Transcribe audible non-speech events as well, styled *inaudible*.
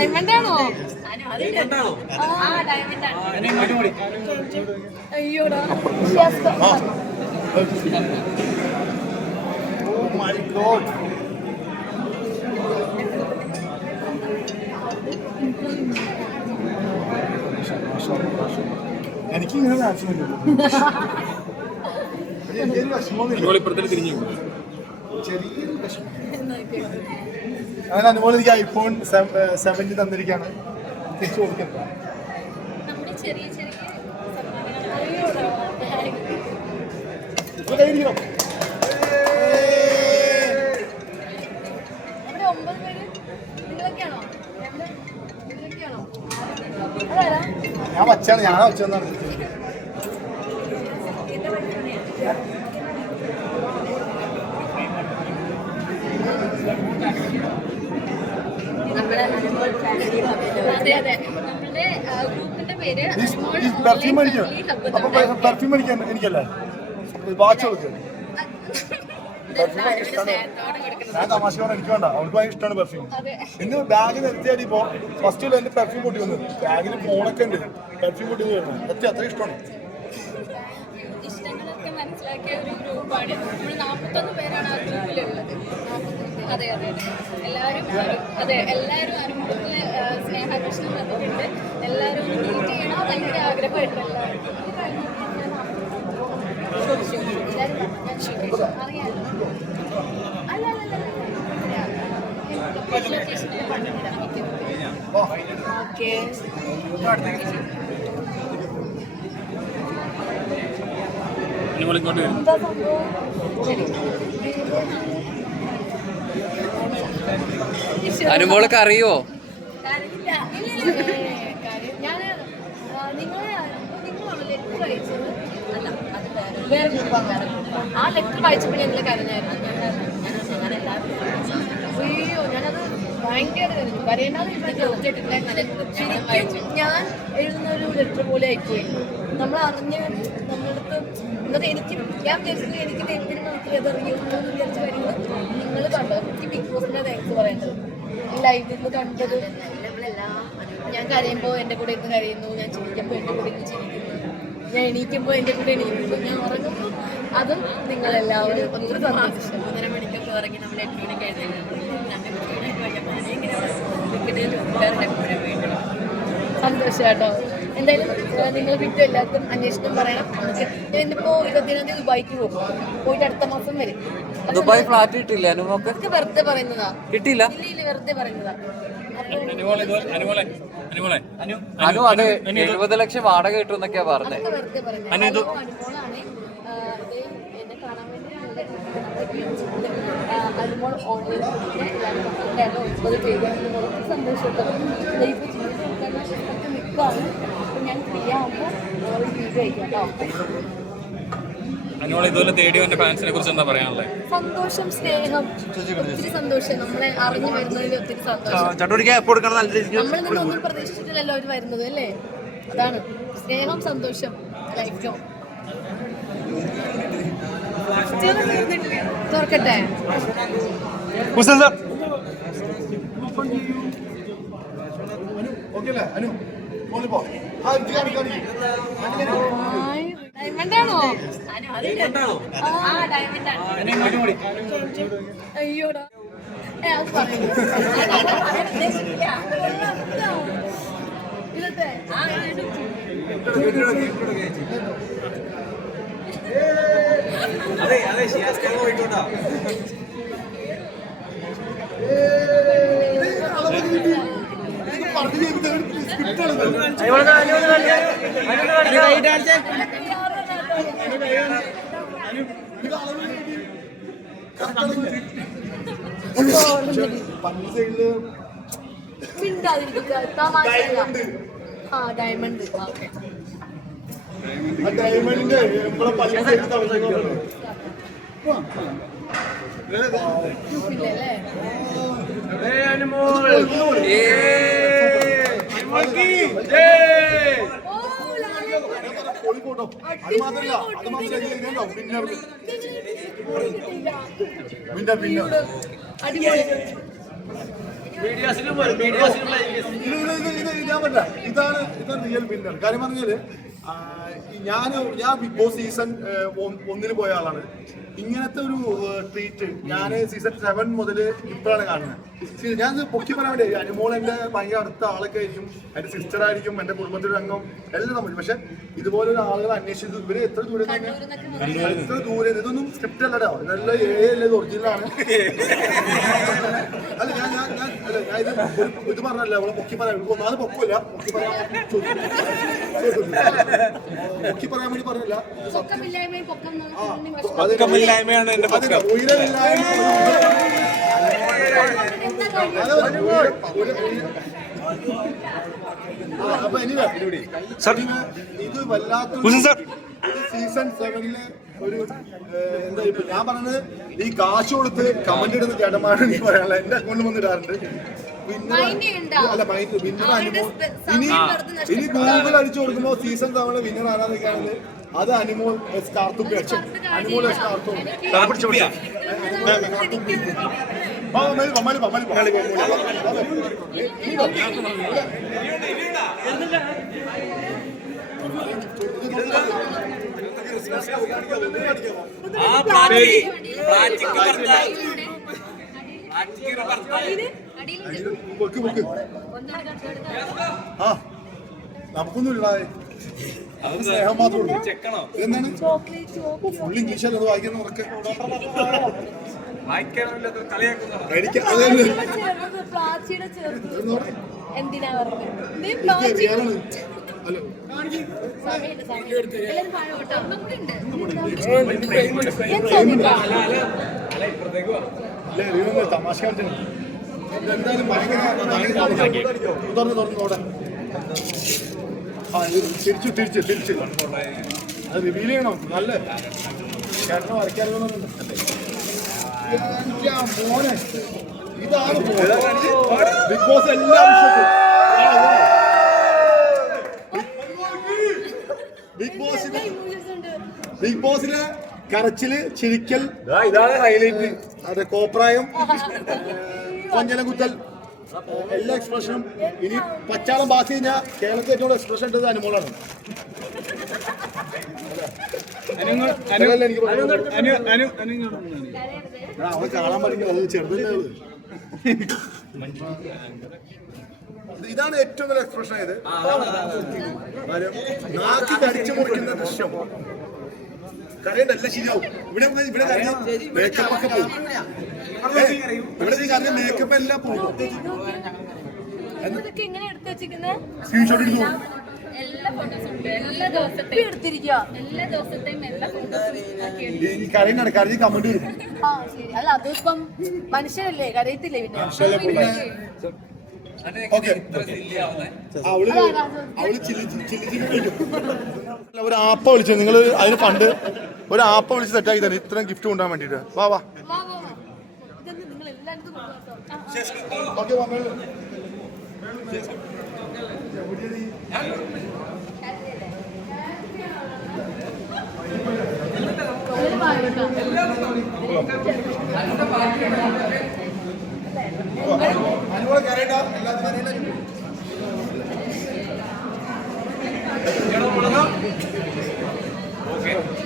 Diamond ആണോ? ആ diamond ആണ് അയ്യോടാ എനിക്ക് ഇങ്ങനെ ആവശ്യമില്ല ചെറിയൊരു വിഷമം ഇപ്പോൾ ഇപ്പുറത്തേക്ക് തിരിഞ്ഞു ചെറിയൊരു വിഷമം. അങ്ങനെ അതുപോലെ എനിക്ക് ഐഫോൺ സെവന്റി തന്നിരിക്കുകയാണ് തിരിച്ചു കൊടുക്കുന്നത് നമ്മുടെ ചെറിയ ചെറിയ സമ്മാനങ്ങൾ അയ്യോടാ ഇപ്പൊ കയ്യിരിക്കണം അവിടെ ഒമ്പത് പേര് നിങ്ങളൊക്കെയാണോ എവിടെ? നിങ്ങളൊക്കെയാണോ അതാരാ ഞാൻ വച്ചാണ് ഞാൻ വച്ചതെന്നാണ് എന്റെ പഠിക്കണേ നമ്മുടെ അനുമോൾ ഫാമിലി അതെ അതെ നമ്മുടെ ഗ്രൂപ്പിന്റെ പേര് അനുമോൾ ഈ പെർഫ്യൂം ഹബ്ബ് അപ്പൊ. പെർഫ്യൂം അടിക്കാൻ എനിക്കല്ലേ? വാച്ച് കൊടുക്കുക? ഞാൻ തമാശ പറഞ്ഞ എനിക്ക് വേണ്ട. അവൾക്ക് ഭയങ്കര ഇഷ്ടമാണ് പെർഫ്യൂം ഇന്ന് ബാഗ് നിർത്തിയാടി ഇപ്പോ. ഫസ്റ്റ് എന്റെ പെർഫ്യൂം പൊട്ടി വന്നത് ബാഗിൽ ഫോണൊക്കെ ഉണ്ട്. പെർഫ്യൂം പൊട്ടി വരുന്നത് സത്യം അത്ര ഇഷ്ടമാണ്. ഇഷ്ടങ്ങളൊക്കെ മനസ്സിലാക്കിയ ഒരു ഗ്രൂപ്പാണ്. നമ്മൾ നാൽപ്പത്തൊന്ന് പേരാണ് ആ ഗ്രൂപ്പിലുള്ളത്. അതെ അതെ എല്ലാവരും അതെ എല്ലാവരും അനുഭവത്തിൽ സ്നേഹാകർഷണം വന്നിട്ടുണ്ട് എല്ലാവരും മീറ്റ് ചെയ്യണം. ഭയങ്കര ആഗ്രഹമായിട്ട് എല്ലാവർക്കും അറിയാലോ അല്ല അല്ല അല്ല ലൊക്കേഷനിൽ പറഞ്ഞുതരാം ഓക്കെ എന്താ സംഭവം? ശരി അനുമോൾക്ക് അറിയോ കാര്യമില്ല. ഏ, കാര്യം. ഞാൻ, ആ, നിങ്ങളെ നിങ്ങളാണോ ലെറ്റർ അയച്ചത് അല്ല അത് വേറെ വേറെ ഗ്രൂപ്പാണ് വേറെ അറിയോ ആ ലെറ്റർ വായിച്ചപ്പോൾ ഞങ്ങൾ കരഞ്ഞായിരുന്നു ഞാൻ എല്ലാവരും അയ്യോ ഞാനത് ഭയങ്കര കരഞ്ഞു കരയേണ്ടാന്ന് ശരിക്കും ഞാൻ എഴുതുന്ന ഒരു ലെറ്റർ പോലെ ആയിപ്പോയി നമ്മൾ അറിഞ്ഞ് നമ്മളടുത്ത് എന്നത് എനിക്ക് ഞാൻ വിചാരിച്ചത് എനിക്ക് എന്തിനു നമുക്ക് അതറിയൂ എന്ന് വിചാരിച്ച കാര്യങ്ങൾ നിങ്ങൾ കണ്ടോ എനിക്ക് ബിഗ് ബോസിന്റെ താങ്ക്സ് പറയേണ്ടത് ലൈവിൽ കണ്ടത്. ഞാൻ കരയുമ്പോൾ എന്റെ കൂടെ ഇരുന്ന് കരയുന്നു. ഞാൻ ചിരിക്കുമ്പോൾ എന്റെ കൂടെ ഇരുന്ന് ചിരിക്കുന്നു. ഞാൻ എണീക്കുമ്പോൾ എന്റെ കൂടെ എണീക്കുന്നു. ഞാൻ ഉറങ്ങുമ്പോൾ അതും നിങ്ങളെല്ലാവരും ഒത്തിരി സന്തോഷം ഒന്നര മണിക്കൊക്കെ ഉറങ്ങി നമ്മൾ എട്ട് മണിക്ക് സന്തോഷം കേട്ടോ എന്തായാലും നിങ്ങൾ വിട്ടു എല്ലാവർക്കും അന്വേഷണം പറയണം. നമുക്ക് ഞാൻ ഇന്നിപ്പോ ഇരുപത്തിനാം തീയതി ദുബായിക്ക് പോകും. പോയിട്ട് അടുത്ത മാസം വരും. ദുബായ് ഫ്ലാറ്റ് കിട്ടില്ല അനുമോക്ക്? വെറുതെ പറയുന്നതാ. കിട്ടില്ല ഇല്ല ഇല്ല വെറുതെ പറയുന്നതാ. അനു അത് എഴുപത് ലക്ഷം വാടക കിട്ടും എന്നൊക്കെയാ പറഞ്ഞത് ഓൺലൈൻ സന്തോഷം. ദേ ഇപ്പൊ ജീവിതം നിൽക്കുകയാണ് അനുമോളെ ഇതുപോലെ തേടി വന്ന ഫാൻസിനെ കുറിച്ച് എന്താ പറയാനുള്ളത് സന്തോഷം സ്നേഹം. ഒത്തിരി സന്തോഷം. നമ്മളെ അറിഞ്ഞു വരുന്നതിൽ ഒത്തിരി സന്തോഷം. നമ്മൾ ഒന്നും പ്രതീക്ഷിച്ചിട്ടില്ലല്ലോ അവർ വരുന്നത് അല്ലേ? അതാണ്. സ്നേഹം സന്തോഷം ലൈഫോ തുറക്കട്ടെ? ഓക്കെ അല്ലേ? അനു. മോളി പോ ആ ഇത് കാണിക്ക്, കാണിക്ക്. ഡയമണ്ട് ആണോ? ആ ഡയമണ്ട് ആണ്. അയ്യോടാ. അത്. ഇതത്തെ ആ ഇടൂ. ഇത് പറഞ്ഞു ഡയമണ്ട് ഡയമണ്ടിന്റെ നമ്മളെ പിന്നെ. പിന്നെ ഇതാണ് ഇതാണ് റിയൽ വിന്നർ കാര്യം പറഞ്ഞാൽ ഞാൻ ഞാൻ ബിഗ് ബോസ് സീസൺ ഒന്നിന് പോയ ആളാണ്. ഇങ്ങനത്തെ ഒരു ട്രീറ്റ് ഞാൻ സീസൺ സെവൻ മുതൽ ഇപ്പോഴാണ് കാണുന്നത് ഞാൻ പൊക്കി പറയാൻ വേണ്ടി അനുമോൾ എന്റെ ഭയങ്കര അടുത്ത ആളൊക്കെ ആയിരിക്കും എന്റെ സിസ്റ്റർ ആയിരിക്കും എന്റെ കുടുംബത്തിന്റെ അംഗം എല്ലാം നമ്മൾ. പക്ഷെ ഇതുപോലെ ഒരു ആളുകൾ അന്വേഷിച്ചത് ഇവർ എത്ര ദൂരം എത്ര ദൂരം ഇതൊന്നും സ്ക്രിപ്റ്റ് അല്ലടാ. ഇതെല്ലാം ഏ അല്ലേ ഒറിജിനലാണ് *laughs* അല്ല ഞാൻ ഞാൻ ഞാൻ അല്ല ഞാൻ ഇത് പറഞ്ഞല്ല അവളെ പൊക്കി പറയാൻ ഒന്നാമത് പൊക്കില്ല പൊക്കി പറയാൻ പൊക്കി പറയാൻ വേണ്ടി പറഞ്ഞില്ല. പൊക്കം പൊക്കമില്ലായ്മയാണ് എന്റെ ആ, അപ്പൊ anyway, ഇത് വല്ലാത്തൊരു ഇത് സീസൺ സെവനിലെ ഒരു എന്താ ഇപ്പൊ ഞാൻ പറഞ്ഞത് ഈ കാശ് കൊടുത്ത് കമന്റ് ഇടുന്ന ചേട്ടന്മാരാണ് എനിക്ക് പറയാനുള്ള എന്റെ അക്കൗണ്ടിൽ വന്നിടാറുണ്ട്. അല്ല മൈൻഡ് വിന്നർ സ്പെ- ഇനി ഇനി. ഗൂഗിൾ അടിച്ചു കൊടുക്കുമ്പോ സീസൺ തവണ വിന്നർ ആരാധിക്കുകയാണെങ്കിൽ അത് അനിമോൾ എസ് കാർത്തുമ്പി അനിമോൾ എസ് കാർത്തുമ്പി ഇനി വാ. പൊക്ക്, പൊക്ക്. ആ നമുക്കൊന്നും ഇല്ലാതെ നമുക്ക് സ്നേഹം മാത്രമേ എന്താണ് ഫുൾ ഇംഗ്ലീഷല്ലേ അത് വായിക്കുന്ന ഉറക്കെ? എനിക്ക് അത് എന്തിനാ പറഞ്ഞത്? തമാശ. ഇതെന്തായാലും ഭയങ്കര തുറന്ന് തുറന്ന് നോടെ ആ തിരിച്ചു തിരിച്ച് തിരിച്ച്. അത് റിവീൽ ചെയ്യണം നല്ല. ചേട്ടനെ വരയ്ക്കാറുണ്ട് മോനെ ഇതാണ് ബിഗ് ബോസ് എല്ലാം ബിഗ് ബിഗ് ബോസിലെ കരച്ചിൽ ചിരിക്കൽ ഇതാണ് ഹൈലൈറ്റ് അതെ കോപ്രായം *laughs* കൊഞ്ഞല കുത്തൽ എല്ലാ എക്സ്പ്രഷനും ഇനി പച്ചാളം ബാക്കി കഴിഞ്ഞാൽ കേരളത്തിൽ ഏറ്റവും എക്സ്പ്രഷൻ ഇട്ടത് അനുമോളാണ് അവളെ കാണാൻ പറ്റില്ല അത് ചെറുതല്ലേ ഇതാണ് ഏറ്റവും നല്ല എക്സ്പ്രഷൻ ആയത്. നാക്കി കടിച്ചു മുറിക്കുന്ന ദൃശ്യം. കരയണ്ടല്ല ശരിയാവും. ഇവിടെ ഇവിടെ മേക്കപ്പ് ഒക്കെ പോകും. ഇവിടെ നീ മേക്കപ്പ് എല്ലാം പോകും. സ്ക്രീൻഷോട്ട് എടുത്തു എല്ലാ ഫോട്ടോസും എല്ലാ ദിവസത്തെയും. എടുത്തിരിക്കുക എല്ലാ ദിവസത്തെയും എല്ലാ ഫോട്ടോസും ഈ കരയുന്നാണ് കരഞ്ഞ് കമന്റ് വരും ആ ശരി. അല്ല അതിപ്പം മനുഷ്യരല്ലേ? കരയത്തില്ലേ പിന്നെ അവൾ അവൾ ചില്ലി ചില്ലി ചില്ലി ഒരു ആപ്പ വിളിച്ചു? നിങ്ങൾ അതിന് പണ്ട് ഒരു ആപ്പ വിളിച്ച് സെറ്റാക്കി തന്നെ ഇത്രയും ഗിഫ്റ്റ് കൊണ്ടാൻ വേണ്ടിട്ട് വാ വാ. വാ, വാ, വാ. ഇതെന്ത് നിങ്ങൾ എല്ലായിടത്തും കൊണ്ടുപോകാട്ടോ ഓക്കെ വന്നോളൂ